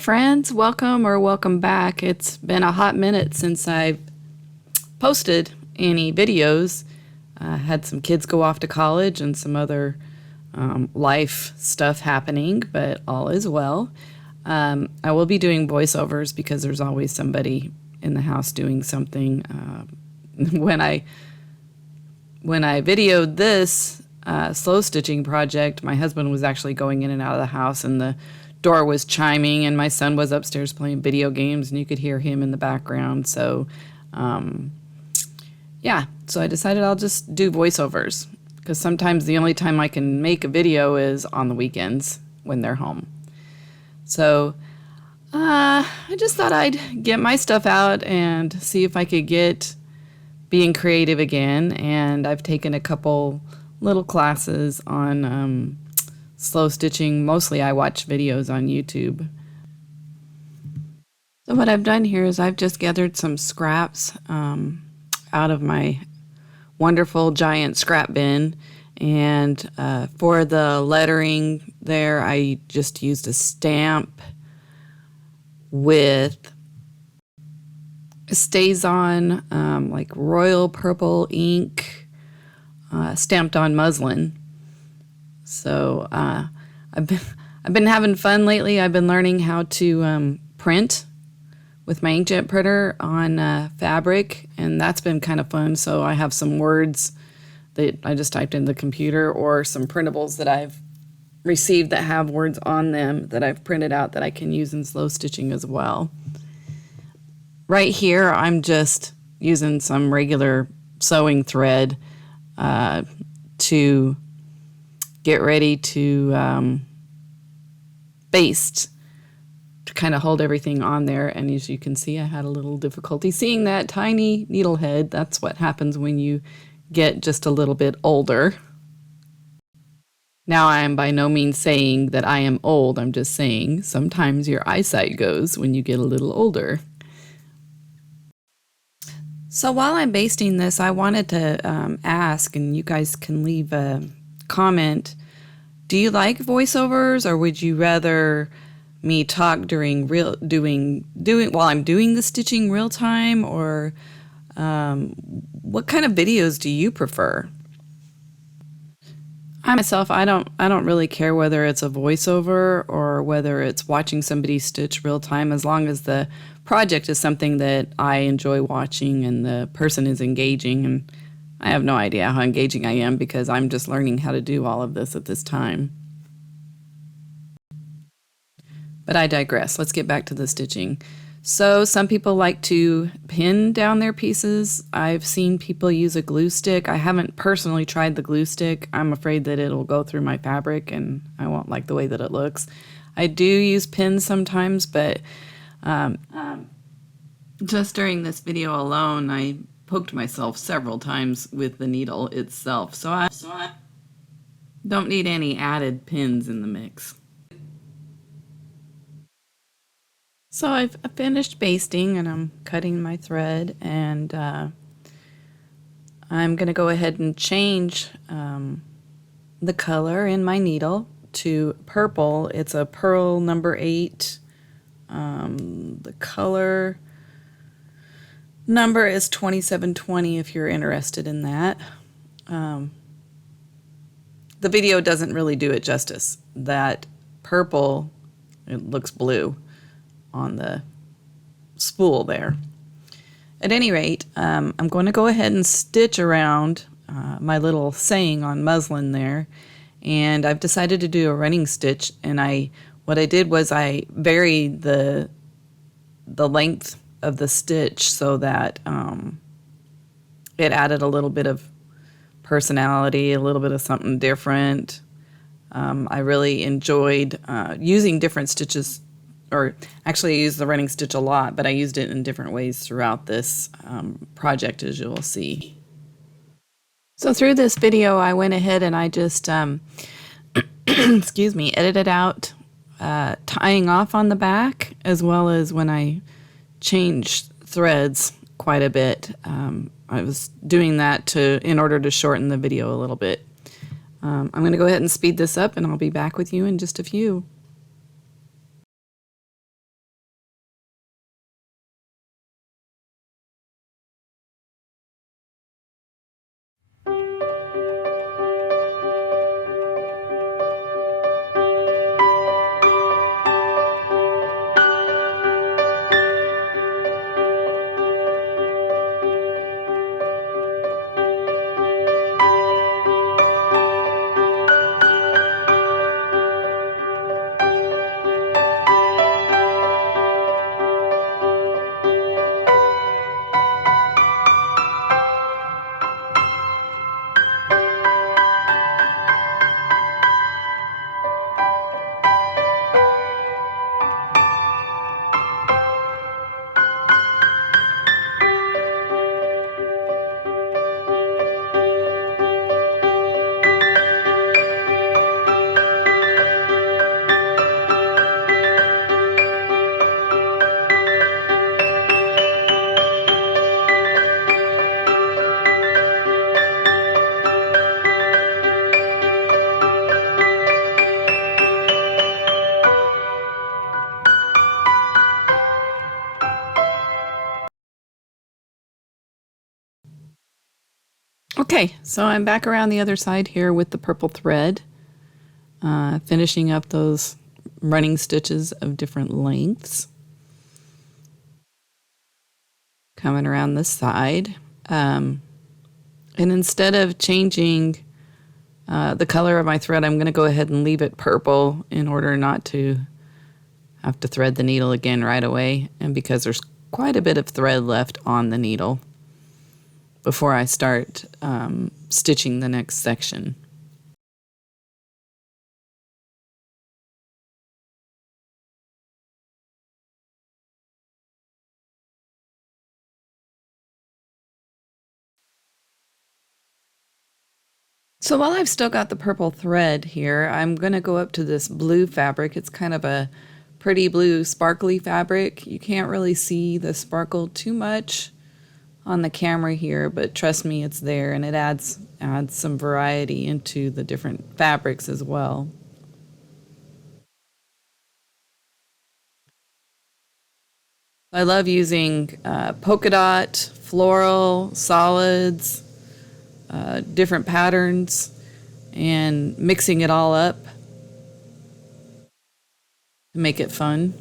friends, welcome or welcome back. It's been a hot minute since I've posted any videos. Had some kids go off to college and some other life stuff happening, but all is well. I will be doing voiceovers because there's always somebody in the house doing something. When I videoed this slow stitching project, my husband was actually going in and out of the house and the door was chiming and my son was upstairs playing video games and you could hear him in the background. So yeah, so I decided I'll just do voiceovers because sometimes the only time I can make a video is on the weekends when they're home. So I just thought I'd get my stuff out and see if I could get being creative again. And I've taken a couple little classes on slow stitching. Mostly I watch videos on YouTube. So what I've done here is I've just gathered some scraps out of my wonderful giant scrap bin. And for the lettering there, I just used a stamp with StazOn like royal purple ink stamped on muslin. So I've been having fun lately. I've been learning how to print with my inkjet printer on fabric, and that's been kind of fun. So I have some words that I just typed in the computer or some printables that I've received that have words on them that I've printed out that I can use in slow stitching as well. Right here, I'm just using some regular sewing thread to get ready to baste, to kind of hold everything on there. And as you can see, I had a little difficulty seeing that tiny needle head. That's what happens when you get just a little bit older. Now, I am by no means saying that I am old. I'm just saying sometimes your eyesight goes when you get a little older. So while I'm basting this, I wanted to ask, and you guys can leave a comment, do you like voiceovers, or would you rather me talk during while I'm doing the stitching real time, or what kind of videos do you prefer? I myself, I don't really care whether it's a voiceover or whether it's watching somebody stitch real time, as long as the project is something that I enjoy watching and the person is engaging. And I have no idea how engaging I am because I'm just learning how to do all of this at this time. But I digress. Let's get back to the stitching. So some people like to pin down their pieces. I've seen people use a glue stick. I haven't personally tried the glue stick. I'm afraid that it'll go through my fabric and I won't like the way that it looks. I do use pins sometimes, but just during this video alone, I poked myself several times with the needle itself. So I don't need any added pins in the mix. So I've finished basting and I'm cutting my thread, and I'm going to go ahead and change the color in my needle to purple. It's a pearl number 8. The color number is 2720 if you're interested in that. The video doesn't really do it justice. That purple, it looks blue on the spool there. At any rate, I'm going to go ahead and stitch around my little saying on muslin there, and I've decided to do a running stitch. And what I did was I varied the length of the stitch so that it added a little bit of personality, a little bit of something different. I really enjoyed using different stitches, or actually I used the running stitch a lot, but I used it in different ways throughout this project, as you'll see. So through this video, I went ahead and I just, excuse me, edited out tying off on the back, as well as when I changed threads quite a bit. I was doing that in order to shorten the video a little bit. I'm going to go ahead and speed this up, and I'll be back with you in just a few. Okay, so I'm back around the other side here with the purple thread, finishing up those running stitches of different lengths. Coming around the side. And instead of changing the color of my thread, I'm going to go ahead and leave it purple in order not to have to thread the needle again right away, and because there's quite a bit of thread left on the needle before I start stitching the next section. So while I've still got the purple thread here, I'm going to go up to this blue fabric. It's kind of a pretty blue sparkly fabric. You can't really see the sparkle too much on the camera here, but trust me, it's there, and it adds some variety into the different fabrics as well. I love using polka dot, floral, solids, different patterns, and mixing it all up to make it fun.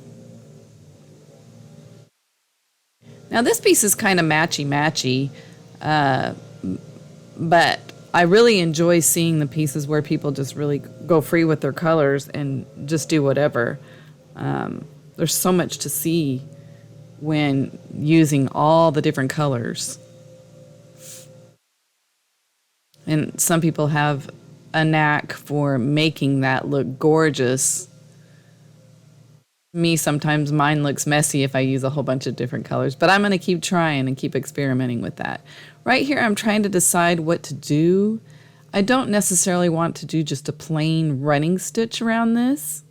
Now this piece is kind of matchy-matchy, but I really enjoy seeing the pieces where people just really go free with their colors and just do whatever. There's so much to see when using all the different colors. And some people have a knack for making that look gorgeous. Me, sometimes mine looks messy if I use a whole bunch of different colors, but I'm going to keep trying and keep experimenting with that. Right here, I'm trying to decide what to do. I don't necessarily want to do just a plain running stitch around this.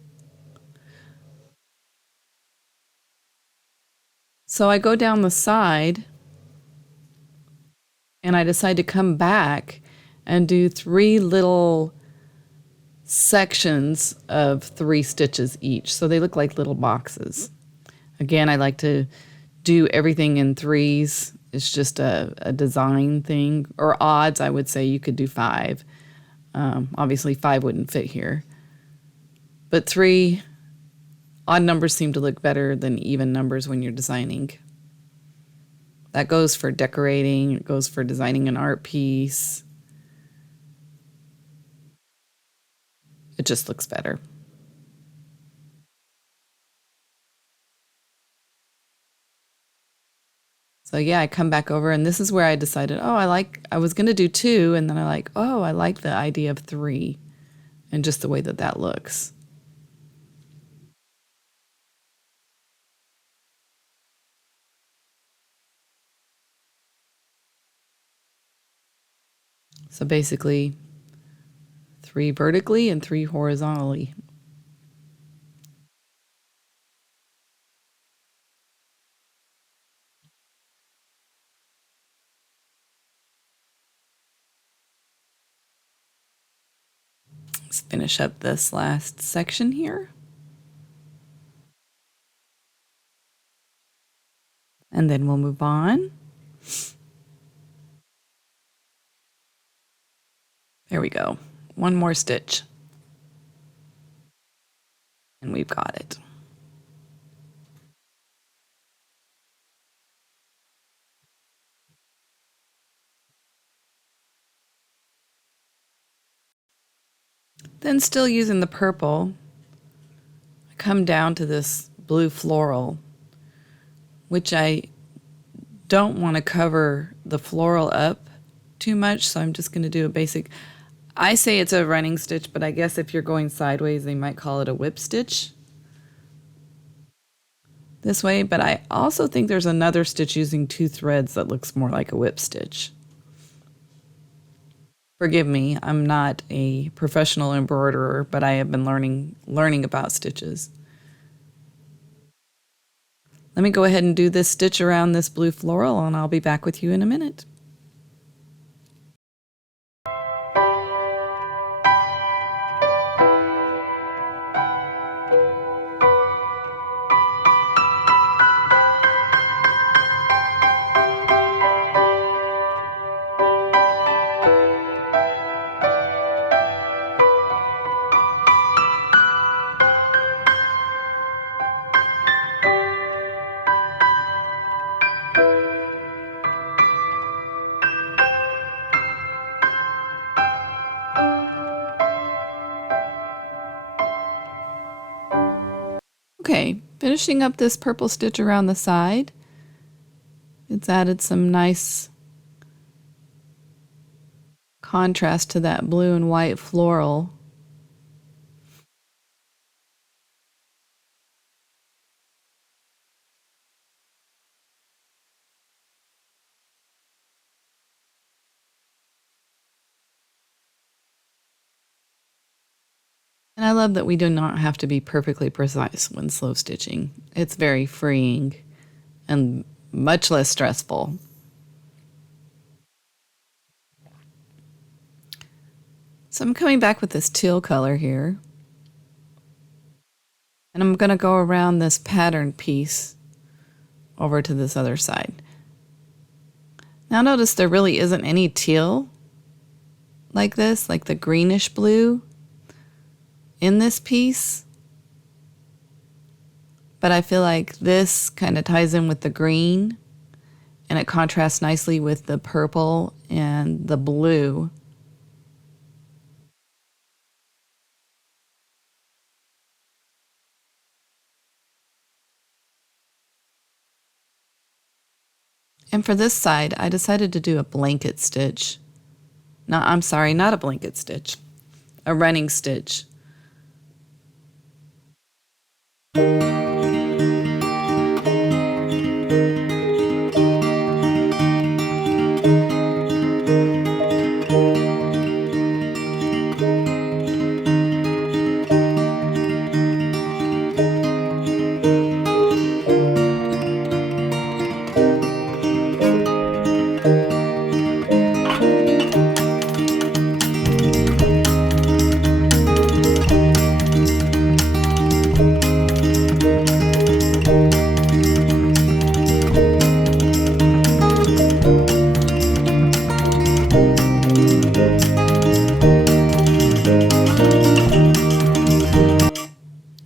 So I go down the side and I decide to come back and do 3 little sections of 3 stitches each. So they look like little boxes. Again, I like to do everything in 3s. It's just a design thing, or odds, I would say you could do 5. Obviously 5 wouldn't fit here. But 3, odd numbers seem to look better than even numbers when you're designing. That goes for decorating, it goes for designing an art piece. It just looks better. So yeah, I come back over, and this is where I decided, I was going to do 2, and then I like the idea of 3 and just the way that that looks. So basically 3 vertically and 3 horizontally. Let's finish up this last section here. And then we'll move on. There we go. One more stitch. And we've got it. Then still using the purple, I come down to this blue floral, which I don't want to cover the floral up too much, so I'm just going to do a basic, I say it's a running stitch, but I guess if you're going sideways, they might call it a whip stitch this way. But I also think there's another stitch using 2 threads that looks more like a whip stitch. Forgive me, I'm not a professional embroiderer, but I have been learning about stitches. Let me go ahead and do this stitch around this blue floral, and I'll be back with you in a minute. Okay, finishing up this purple stitch around the side. It's added some nice contrast to that blue and white floral. And I love that we do not have to be perfectly precise when slow stitching. It's very freeing and much less stressful. So I'm coming back with this teal color here. And I'm going to go around this pattern piece over to this other side. Now notice there really isn't any teal like this, like the greenish blue in this piece. But I feel like this kind of ties in with the green and it contrasts nicely with the purple and the blue. And for this side, I decided to do a blanket stitch. No, I'm sorry, not a blanket stitch, a running stitch.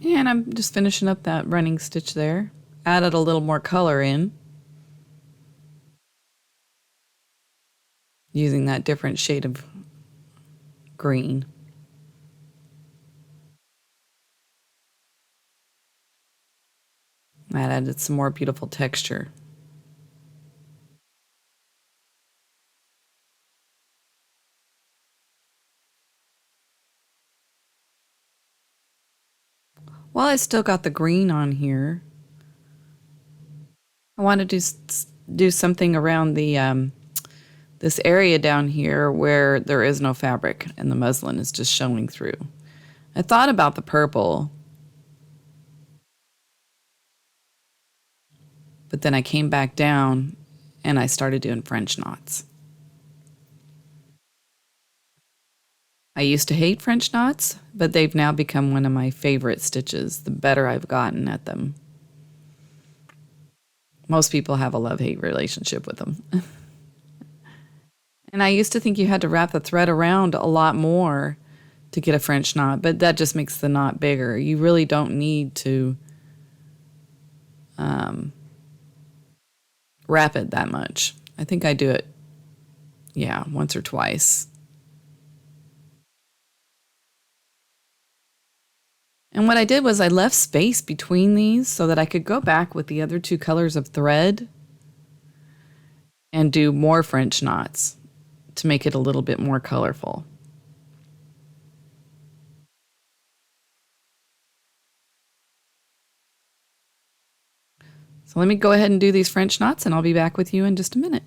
And I'm just finishing up that running stitch there. Added a little more color in, using that different shade of green. That added some more beautiful texture. While I still got the green on here, I wanted to do something around the this area down here where there is no fabric and the muslin is just showing through. I thought about the purple, but then I came back down and I started doing French knots. I used to hate French knots, but they've now become one of my favorite stitches, the better I've gotten at them. Most people have a love-hate relationship with them. And I used to think you had to wrap the thread around a lot more to get a French knot, but that just makes the knot bigger. You really don't need to wrap it that much. I think I do it, yeah, once or twice. And what I did was I left space between these so that I could go back with the other two colors of thread and do more French knots to make it a little bit more colorful. So let me go ahead and do these French knots and I'll be back with you in just a minute.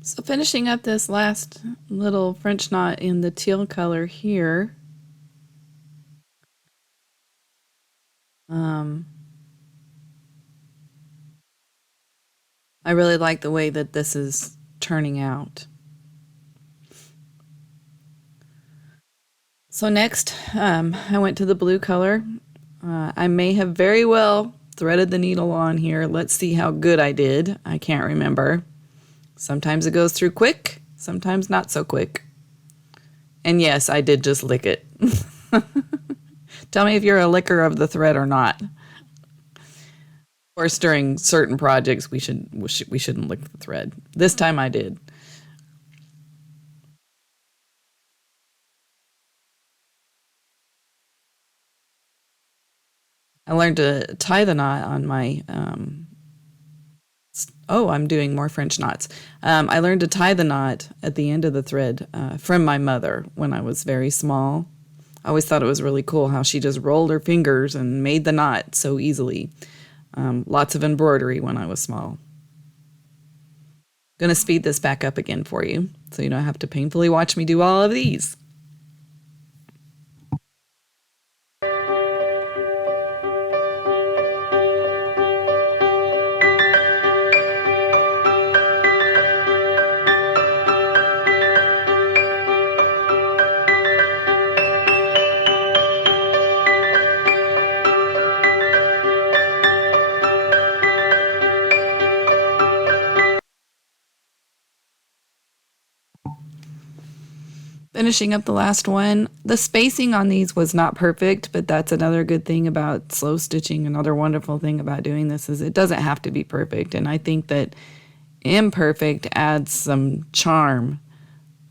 So finishing up this last little French knot in the teal color here. I really like the way that this is turning out. So next, I went to the blue color. I may have very well threaded the needle on here. Let's see how good I did. I can't remember. Sometimes it goes through quick, sometimes not so quick. And yes, I did just lick it. Tell me if you're a licker of the thread or not. Of course, during certain projects, we shouldn't lick the thread. This time I did. I learned to tie the knot on my. Oh, I'm doing more French knots. I learned to tie the knot at the end of the thread from my mother when I was very small. I always thought it was really cool how she just rolled her fingers and made the knot so easily. Lots of embroidery when I was small. Going to speed this back up again for you so you don't have to painfully watch me do all of these. Finishing up the last one. The spacing on these was not perfect, but that's another good thing about slow stitching. Another wonderful thing about doing this is it doesn't have to be perfect. And I think that imperfect adds some charm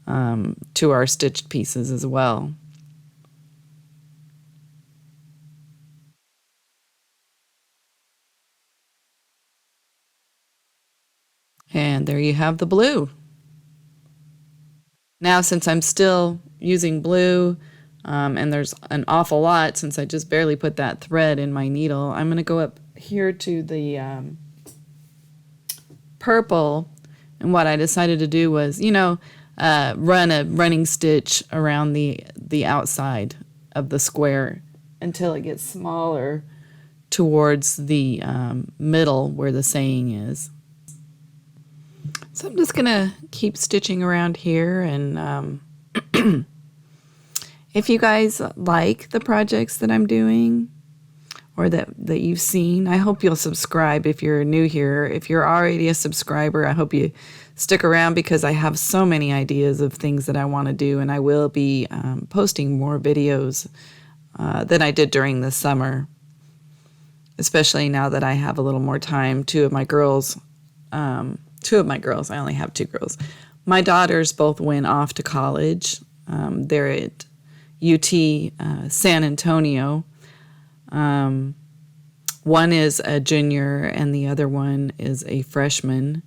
to our stitched pieces as well. And there you have the blue. Now, since I'm still using blue, and there's an awful lot since I just barely put that thread in my needle, I'm going to go up here to the purple. And what I decided to do was, run a running stitch around the outside of the square until it gets smaller towards the middle where the saying is. So I'm just going to keep stitching around here, and if you guys like the projects that I'm doing or that you've seen, I hope you'll subscribe if you're new here. If you're already a subscriber, I hope you stick around because I have so many ideas of things that I want to do, and I will be posting more videos than I did during the summer, especially now that I have a little more time. Two of my girls, I only have two girls. My daughters both went off to college. They're at UT San Antonio. One is a junior and the other one is a freshman.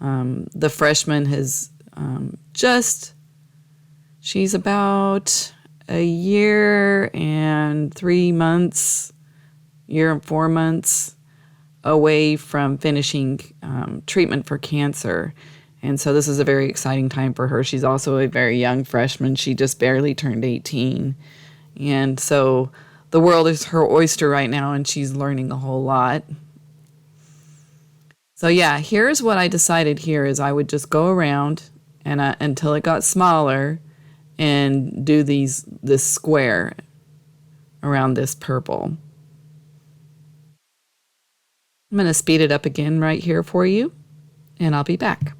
The freshman has she's about a year and 3 months, year and 4 months away from finishing treatment for cancer. And so this is a very exciting time for her. She's also a very young freshman. She just barely turned 18. And so the world is her oyster right now, and she's learning a whole lot. So yeah, here's what I decided here is I would just go around and until it got smaller and do this square around this purple. I'm going to speed it up again right here for you, and I'll be back.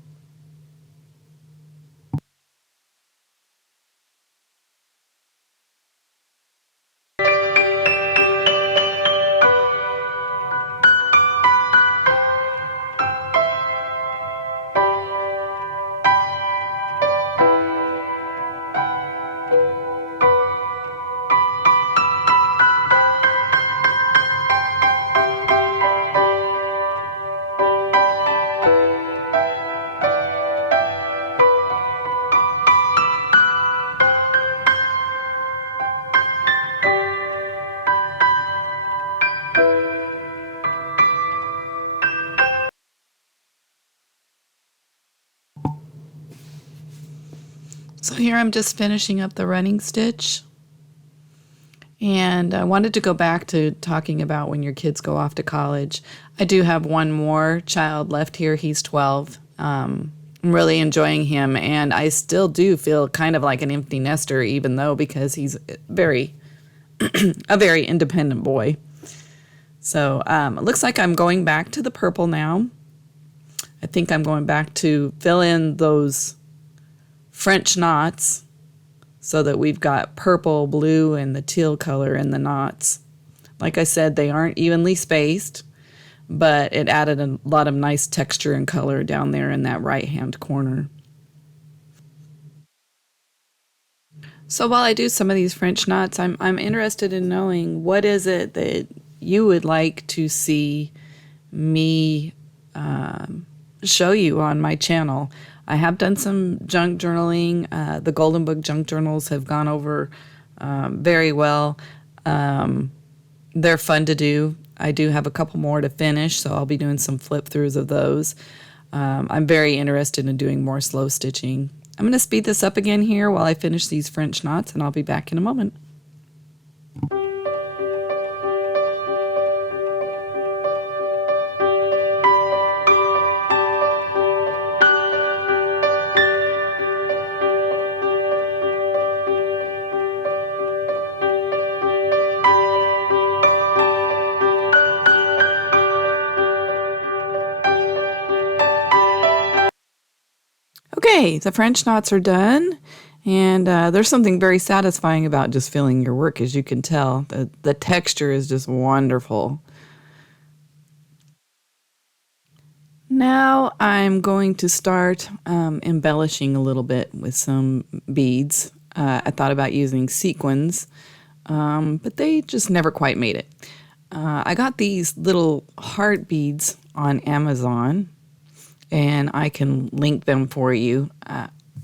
So here I'm just finishing up the running stitch. And I wanted to go back to talking about when your kids go off to college. I do have one more child left here. He's 12. I'm really enjoying him, and I still do feel kind of like an empty nester, even though because he's a very independent boy. So it looks like I'm going back to the purple now. I think I'm going back to fill in those French knots so that we've got purple, blue, and the teal color in the knots. Like I said, they aren't evenly spaced, but it added a lot of nice texture and color down there in that right-hand corner. So while I do some of these French knots, I'm interested in knowing what is it that you would like to see me show you on my channel. I have done some junk journaling. The Golden Book junk journals have gone over very well. They're fun to do. I do have a couple more to finish, so I'll be doing some flip throughs of those. I'm very interested in doing more slow stitching. I'm going to speed this up again here while I finish these French knots, and I'll be back in a moment. Okay, the French knots are done, and there's something very satisfying about just feeling your work, as you can tell. The texture is just wonderful. Now I'm going to start embellishing a little bit with some beads. I thought about using sequins, but they just never quite made it. I got these little heart beads on Amazon, and I can link them for you.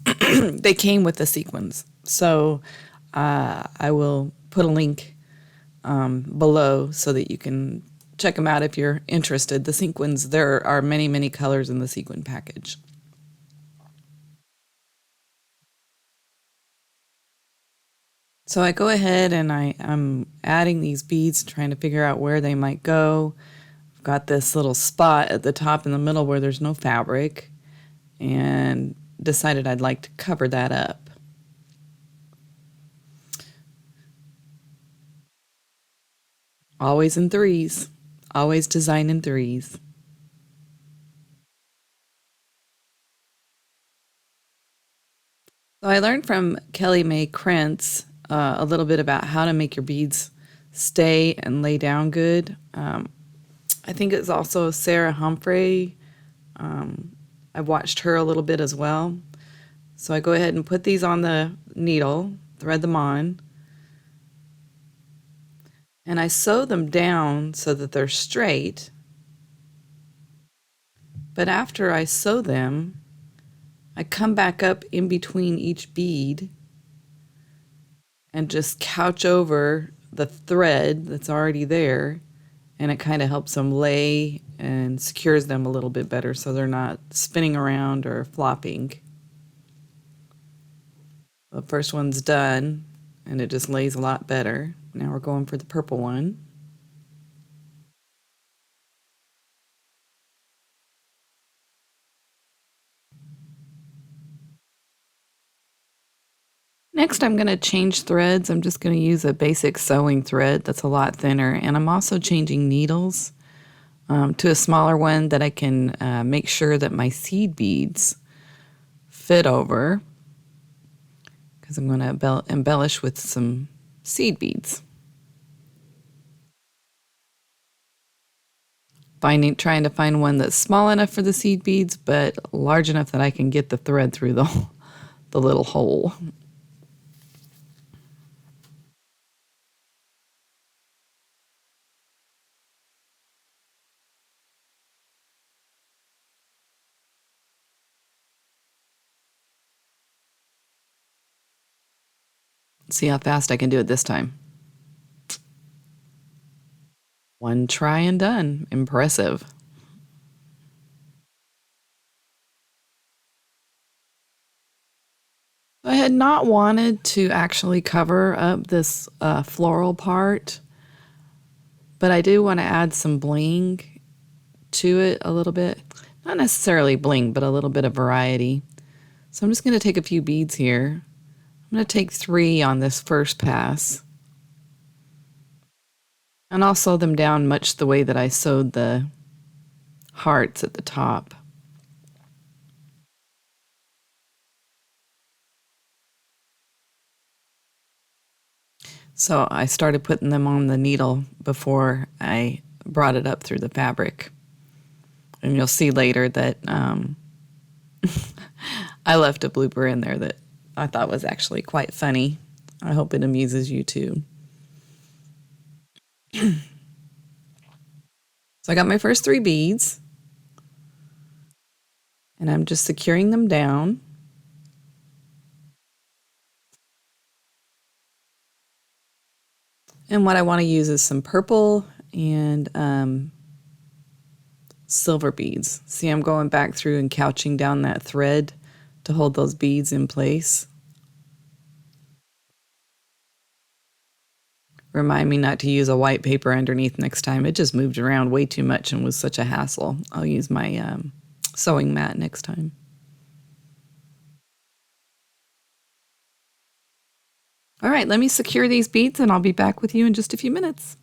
They came with the sequins, so I will put a link below so that you can check them out if you're interested. The sequins, there are many, many colors in the sequin package. So I go ahead and I'm adding these beads, trying to figure out where they might go. I've got this little spot at the top in the middle where there's no fabric, and decided I'd like to cover that up. Always in threes. Always design in threes. So I learned from Kelly Mae Krentz a little bit about how to make your beads stay and lay down good. I think it's also Sarah Humphrey. I've watched her a little bit as well. So I go ahead and put these on the needle, thread them on, and I sew them down so that they're straight. But after I sew them, I come back up in between each bead and just couch over the thread that's already there, and it kind of helps them lay and secures them a little bit better so they're not spinning around or flopping. The first one's done, and it just lays a lot better. Now we're going for the purple one. Next, I'm going to change threads. I'm just going to use a basic sewing thread that's a lot thinner, and I'm also changing needles to a smaller one that I can make sure that my seed beads fit over, because I'm going to embellish with some seed beads. Trying to find one that's small enough for the seed beads, but large enough that I can get the thread through the little hole. See how fast I can do it this time. One try and done. Impressive. I had not wanted to actually cover up this floral part, but I do want to add some bling to it a little bit. Not necessarily bling, but a little bit of variety. So I'm just going to take a few beads here. I'm going to take 3 on this first pass. And I'll sew them down much the way that I sewed the hearts at the top. So I started putting them on the needle before I brought it up through the fabric. And you'll see later that I left a blooper in there that I thought was actually quite funny. I hope it amuses you too. So I got my first 3 beads, and I'm just securing them down. And what I want to use is some purple and silver beads. See, I'm going back through and couching down that thread to hold those beads in place. Remind me not to use a white paper underneath next time. It just moved around way too much and was such a hassle. I'll use my sewing mat next time. All right, let me secure these beads and I'll be back with you in just a few minutes.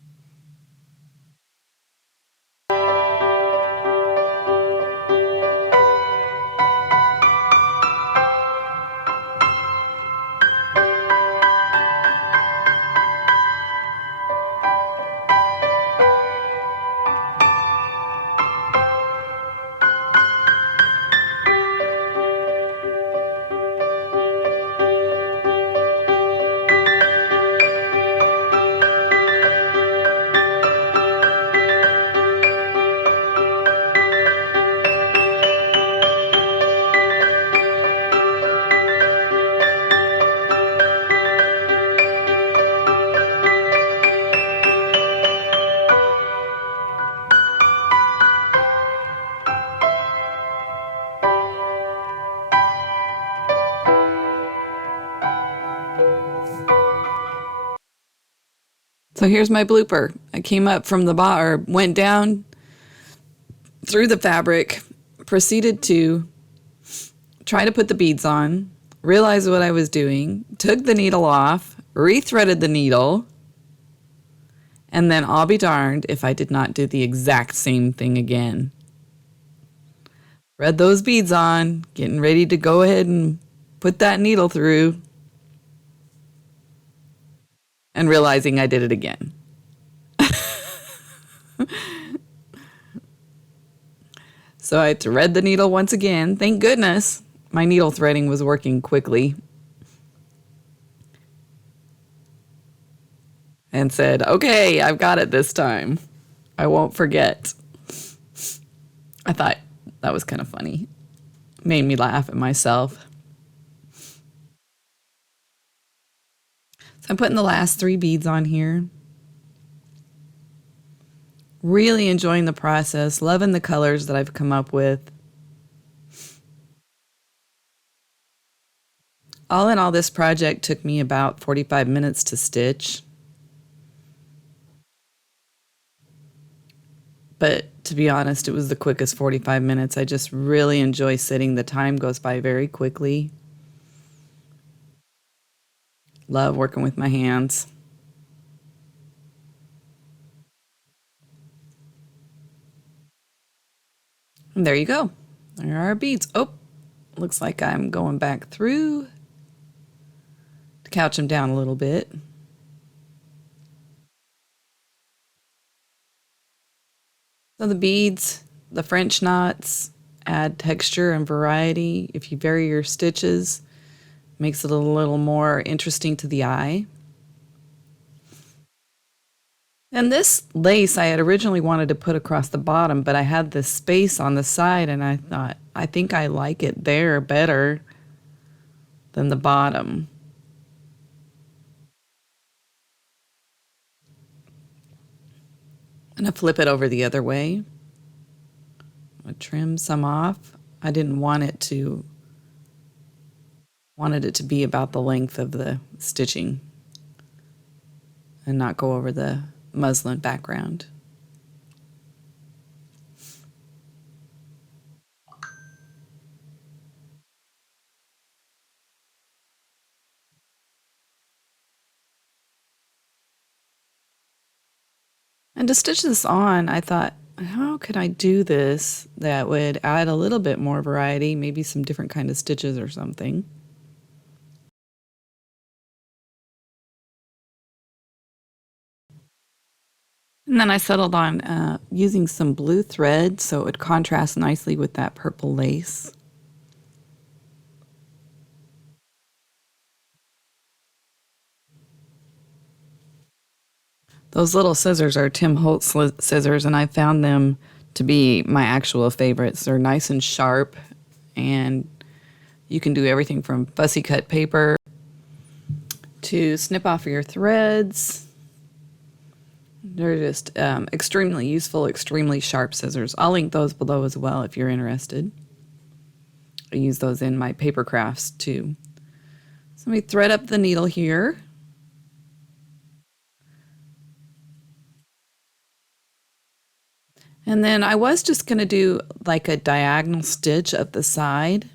So here's my blooper. I came up from the bottom, or went down through the fabric, proceeded to try to put the beads on, realized what I was doing, took the needle off, rethreaded the needle, and then I'll be darned if I did not do the exact same thing again. Thread those beads on, getting ready to go ahead and put that needle through, and realizing I did it again. So I thread the needle once again. Thank goodness my needle threading was working quickly. And said, okay, I've got it this time. I won't forget. I thought that was kind of funny. Made me laugh at myself. So I'm putting the last 3 beads on here. Really enjoying the process, loving the colors that I've come up with. All in all, this project took me about 45 minutes to stitch. But to be honest, it was the quickest 45 minutes. I just really enjoy sitting. The time goes by very quickly. Love working with my hands. And there you go. There are our beads. Oh, looks like I'm going back through to couch them down a little bit. So the beads, the French knots, add texture and variety. If you vary your stitches, makes it a little more interesting to the eye. And this lace I had originally wanted to put across the bottom, but I had this space on the side and I thought, I think I like it there better than the bottom. I'm going to flip it over the other way. I'm going to trim some off. I didn't want it to, wanted it to be about the length of the stitching and not go over the muslin background. And to stitch this on, I thought, how could I do this that would add a little bit more variety, maybe some different kind of stitches or something. And then I settled on using some blue thread so it would contrast nicely with that purple lace. Those little scissors are Tim Holtz scissors, and I found them to be my actual favorites. They're nice and sharp, and you can do everything from fussy cut paper to snip off your threads. They're just extremely useful, extremely sharp scissors. I'll link those below as well if you're interested. I use those in my paper crafts too. So let me thread up the needle here. And then I was just going to do like a diagonal stitch up the side.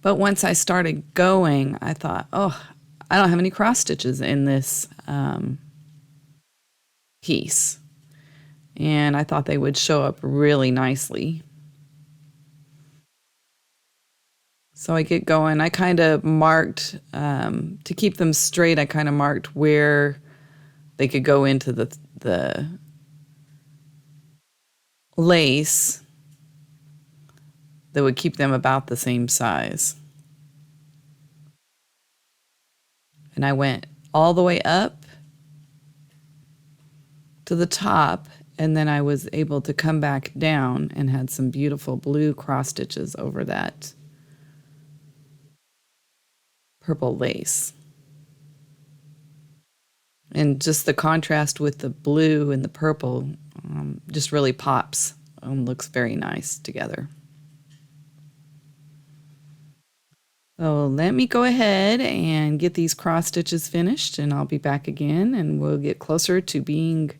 But once I started going, I thought, oh, I don't have any cross stitches in this piece. And I thought they would show up really nicely. So I get going. I kind of marked, to keep them straight, I kind of marked where they could go into the lace that would keep them about the same size. And I went all the way up to the top, and then I was able to come back down and had some beautiful blue cross stitches over that purple lace. And just the contrast with the blue and the purple just really pops and looks very nice together. So let me go ahead and get these cross stitches finished, and I'll be back again and we'll get closer to being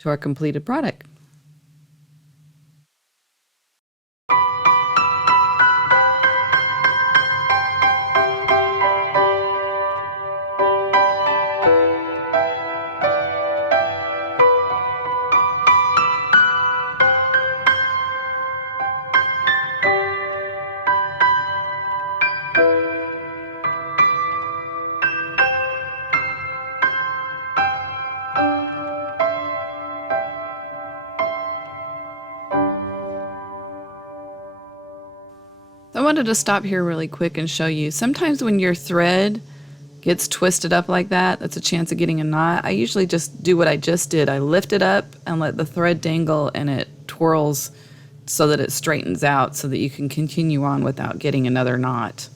to our completed product. I wanted to stop here really quick and show you. Sometimes when your thread gets twisted up like that, that's a chance of getting a knot. I usually just do what I just did. I lift it up and let the thread dangle, and it twirls so that it straightens out so that you can continue on without getting another knot.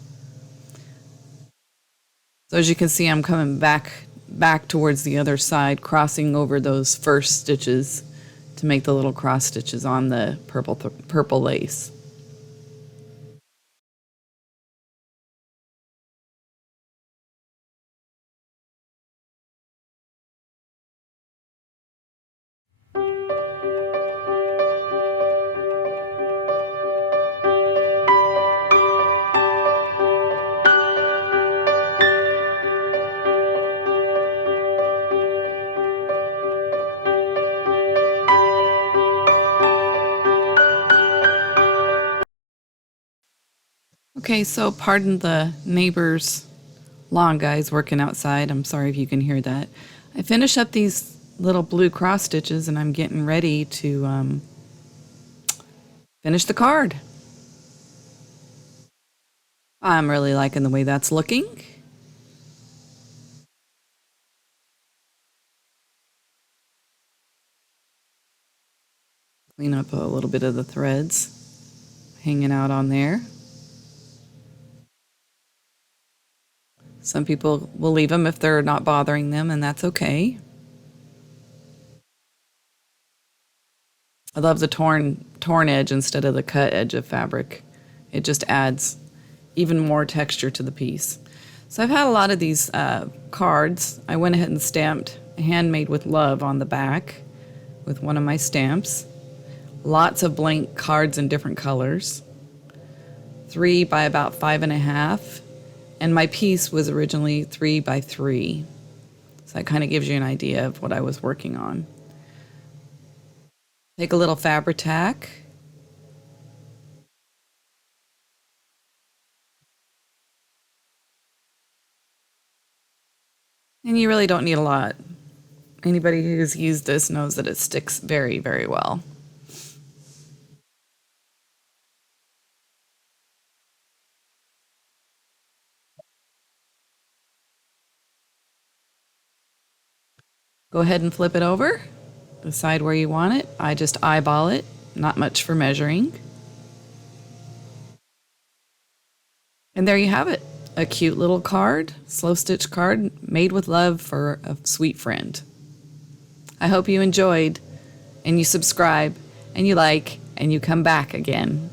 So as you can see, I'm coming back towards the other side, crossing over those first stitches to make the little cross stitches on the purple lace. Okay, so pardon the neighbor's lawn guys working outside. I'm sorry if you can hear that. I finish up these little blue cross stitches and I'm getting ready to finish the card. I'm really liking the way that's looking. Clean up a little bit of the threads hanging out on there. Some people will leave them if they're not bothering them, and that's okay. I love the torn edge instead of the cut edge of fabric. It just adds even more texture to the piece. So I've had a lot of these cards. I went ahead and stamped "Handmade with Love" on the back with one of my stamps. Lots of blank cards in different colors. 3 by about 5.5. And my piece was originally 3 by 3. So that kind of gives you an idea of what I was working on. Take a little Fabri-Tac. And you really don't need a lot. Anybody who's used this knows that it sticks very, very well. Go ahead and flip it over. Decide where you want it. I just eyeball it, not much for measuring. And there you have it. A cute little card, slow stitch card made with love for a sweet friend. I hope you enjoyed and you subscribe and you like and you come back again.